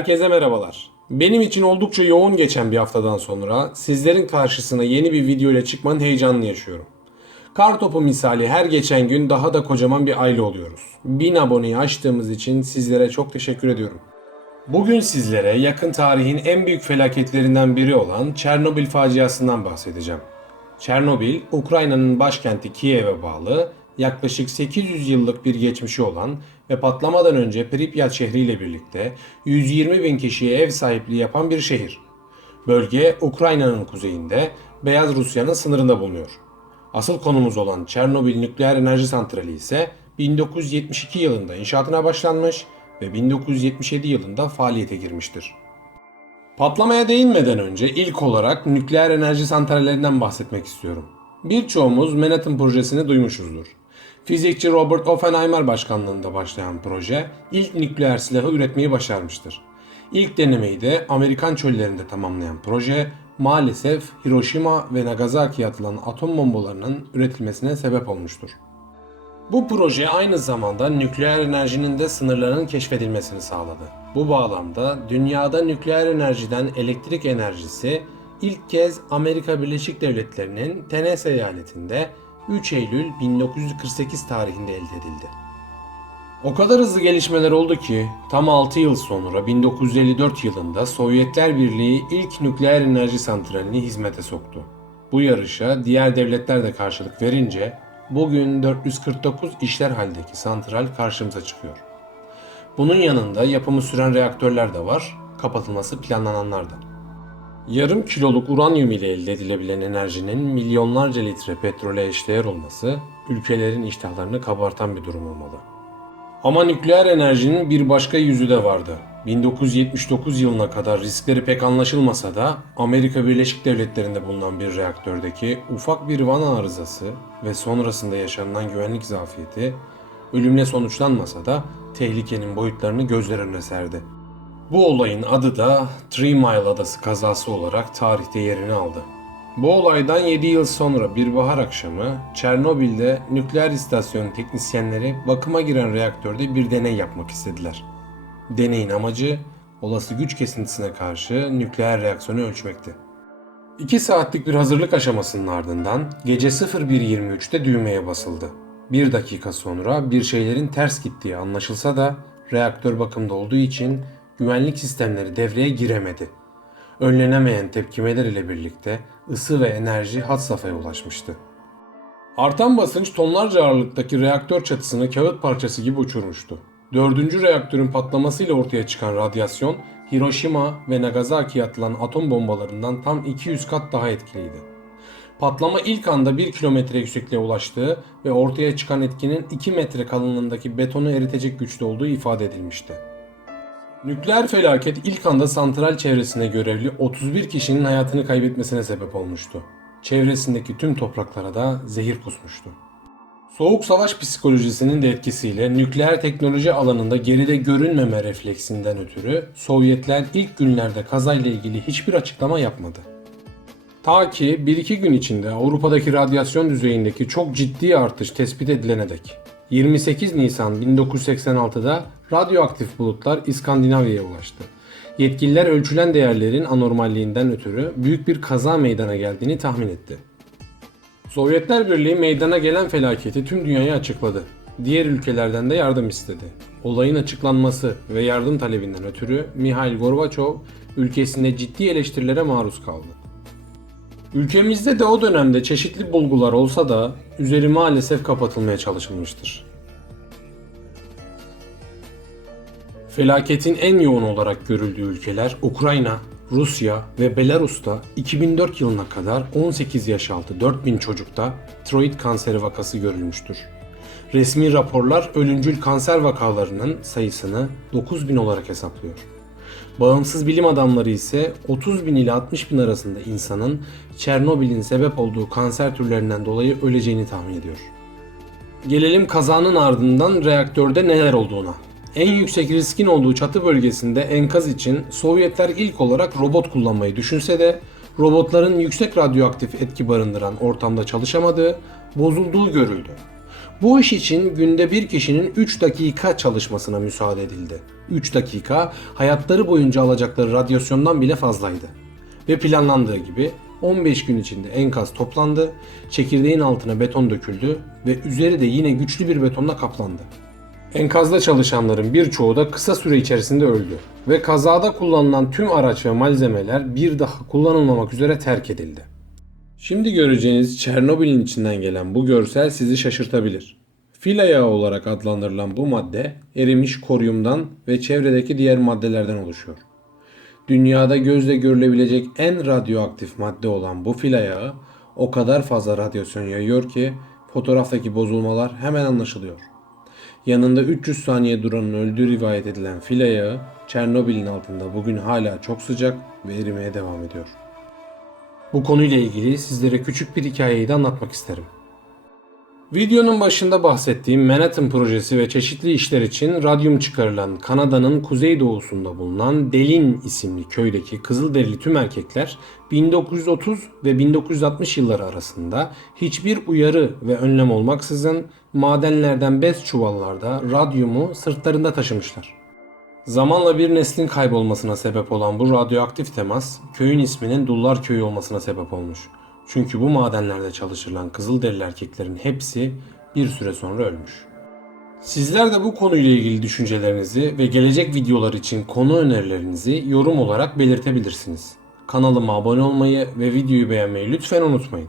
Herkese merhabalar. Benim için oldukça yoğun geçen bir haftadan sonra sizlerin karşısına yeni bir video ile çıkmanın heyecanını yaşıyorum. Kartopu misali her geçen gün daha da kocaman bir aile oluyoruz. 1000 aboneyi aştığımız için sizlere çok teşekkür ediyorum. Bugün sizlere yakın tarihin en büyük felaketlerinden biri olan Çernobil faciasından bahsedeceğim. Çernobil, Ukrayna'nın başkenti Kiev'e bağlı, yaklaşık 800 yıllık bir geçmişi olan ve patlamadan önce Pripyat şehriyle birlikte 120 bin kişiye ev sahipliği yapan bir şehir. Bölge Ukrayna'nın kuzeyinde, Beyaz Rusya'nın sınırında bulunuyor. Asıl konumuz olan Çernobil nükleer enerji santrali ise 1972 yılında inşaatına başlanmış ve 1977 yılında faaliyete girmiştir. Patlamaya değinmeden önce ilk olarak nükleer enerji santrallerinden bahsetmek istiyorum. Birçoğumuz Manhattan projesini duymuşuzdur. Fizikçi Robert Oppenheimer başkanlığında başlayan proje ilk nükleer silahı üretmeyi başarmıştır. İlk denemeyi de Amerikan çöllerinde tamamlayan proje maalesef Hiroşima ve Nagasaki'ye atılan atom bombalarının üretilmesine sebep olmuştur. Bu proje aynı zamanda nükleer enerjinin de sınırlarının keşfedilmesini sağladı. Bu bağlamda dünyada nükleer enerjiden elektrik enerjisi ilk kez Amerika Birleşik Devletleri'nin Tennessee eyaletinde 3 Eylül 1948 tarihinde elde edildi. O kadar hızlı gelişmeler oldu ki tam 6 yıl sonra 1954 yılında Sovyetler Birliği ilk nükleer enerji santralini hizmete soktu. Bu yarışa diğer devletler de karşılık verince bugün 449 işler haldeki santral karşımıza çıkıyor. Bunun yanında yapımı süren reaktörler de var, kapatılması planlananlar da. Yarım kiloluk uranyum ile elde edilebilen enerjinin milyonlarca litre petrole eşdeğer olması ülkelerin iştahlarını kabartan bir durum olmalı. Ama nükleer enerjinin bir başka yüzü de vardı. 1979 yılına kadar riskleri pek anlaşılmasa da Amerika Birleşik Devletleri'nde bulunan bir reaktördeki ufak bir vana arızası ve sonrasında yaşanılan güvenlik zafiyeti ölümle sonuçlanmasa da tehlikenin boyutlarını gözler önüne serdi. Bu olayın adı da Three Mile Adası kazası olarak tarihte yerini aldı. Bu olaydan 7 yıl sonra bir bahar akşamı Çernobil'de nükleer istasyon teknisyenleri bakıma giren reaktörde bir deney yapmak istediler. Deneyin amacı olası güç kesintisine karşı nükleer reaksiyonu ölçmekti. 2 saatlik bir hazırlık aşamasının ardından gece 01.23'te düğmeye basıldı. Bir dakika sonra bir şeylerin ters gittiği anlaşılsa da reaktör bakımda olduğu için güvenlik sistemleri devreye giremedi. Önlenemeyen tepkimeler ile birlikte ısı ve enerji had safhaya ulaşmıştı. Artan basınç tonlarca ağırlıktaki reaktör çatısını kağıt parçası gibi uçurmuştu. Dördüncü reaktörün patlamasıyla ortaya çıkan radyasyon Hiroşima ve Nagasaki'ye atılan atom bombalarından tam 200 kat daha etkiliydi. Patlama ilk anda 1 kilometre yüksekliğe ulaştığı ve ortaya çıkan etkinin 2 metre kalınlığındaki betonu eritecek güçte olduğu ifade edilmişti. Nükleer felaket ilk anda santral çevresinde görevli 31 kişinin hayatını kaybetmesine sebep olmuştu. Çevresindeki tüm topraklara da zehir kusmuştu. Soğuk savaş psikolojisinin de etkisiyle nükleer teknoloji alanında geride görünmeme refleksinden ötürü Sovyetler ilk günlerde kazayla ilgili hiçbir açıklama yapmadı. Ta ki 1-2 gün içinde Avrupa'daki radyasyon düzeyindeki çok ciddi artış tespit edilene dek. 28 Nisan 1986'da radyoaktif bulutlar İskandinavya'ya ulaştı. Yetkililer ölçülen değerlerin anormalliğinden ötürü büyük bir kaza meydana geldiğini tahmin etti. Sovyetler Birliği meydana gelen felaketi tüm dünyaya açıkladı. Diğer ülkelerden de yardım istedi. Olayın açıklanması ve yardım talebinden ötürü Mihail Gorbaçov ülkesinde ciddi eleştirilere maruz kaldı. Ülkemizde de o dönemde çeşitli bulgular olsa da üzeri maalesef kapatılmaya çalışılmıştır. Felaketin en yoğun olarak görüldüğü ülkeler Ukrayna, Rusya ve Belarus'ta 2004 yılına kadar 18 yaş altı 4000 çocukta tiroid kanseri vakası görülmüştür. Resmi raporlar ölümcül kanser vakalarının sayısını 9000 olarak hesaplıyor. Bağımsız bilim adamları ise 30 bin ile 60 bin arasında insanın Çernobil'in sebep olduğu kanser türlerinden dolayı öleceğini tahmin ediyor. Gelelim kazanın ardından reaktörde neler olduğuna. En yüksek riskin olduğu çatı bölgesinde enkaz için Sovyetler ilk olarak robot kullanmayı düşünse de robotların yüksek radyoaktif etki barındıran ortamda çalışamadığı, bozulduğu görüldü. Bu iş için günde bir kişinin 3 dakika çalışmasına müsaade edildi. 3 dakika hayatları boyunca alacakları radyasyondan bile fazlaydı. Ve planlandığı gibi 15 gün içinde enkaz toplandı, çekirdeğin altına beton döküldü ve üzeri de yine güçlü bir betonla kaplandı. Enkazda çalışanların birçoğu da kısa süre içerisinde öldü ve kazada kullanılan tüm araç ve malzemeler bir daha kullanılmamak üzere terk edildi. Şimdi göreceğiniz Çernobil'in içinden gelen bu görsel sizi şaşırtabilir. Fil ayağı olarak adlandırılan bu madde erimiş koryumdan ve çevredeki diğer maddelerden oluşuyor. Dünyada gözle görülebilecek en radyoaktif madde olan bu fil ayağı o kadar fazla radyasyon yayıyor ki fotoğraftaki bozulmalar hemen anlaşılıyor. Yanında 300 saniye duranın öldüğü rivayet edilen fil ayağı Çernobil'in altında bugün hala çok sıcak ve erimeye devam ediyor. Bu konuyla ilgili sizlere küçük bir hikayeyi de anlatmak isterim. Videonun başında bahsettiğim Manhattan projesi ve çeşitli işler için radyum çıkarılan Kanada'nın kuzeydoğusunda bulunan Delin isimli köydeki Kızılderili tüm erkekler 1930 ve 1960 yılları arasında hiçbir uyarı ve önlem olmaksızın madenlerden bez çuvallarda radyumu sırtlarında taşımışlar. Zamanla bir neslin kaybolmasına sebep olan bu radyoaktif temas köyün isminin Dullar Köyü olmasına sebep olmuş. Çünkü bu madenlerde çalıştırılan Kızılderili erkeklerin hepsi bir süre sonra ölmüş. Sizler de bu konuyla ilgili düşüncelerinizi ve gelecek videolar için konu önerilerinizi yorum olarak belirtebilirsiniz. Kanalıma abone olmayı ve videoyu beğenmeyi lütfen unutmayın.